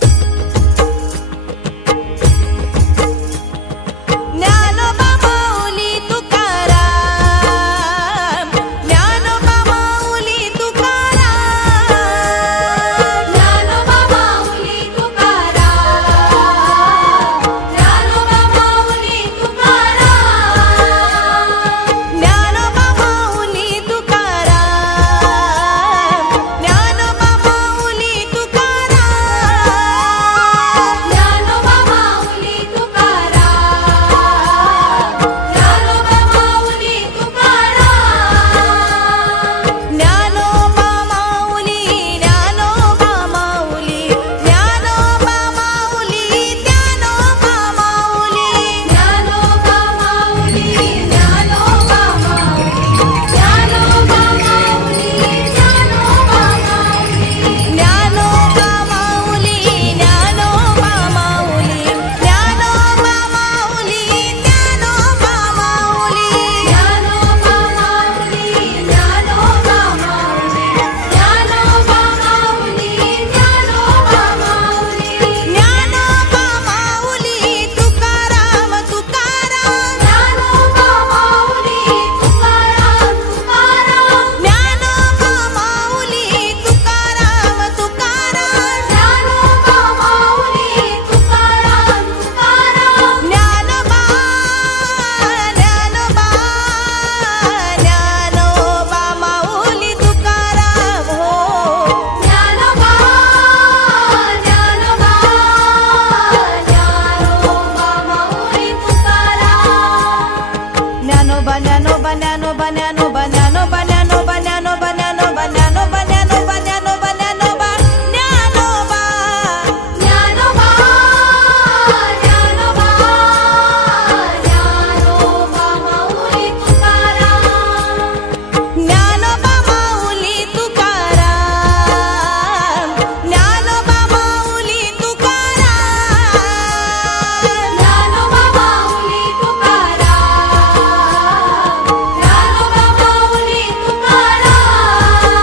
you no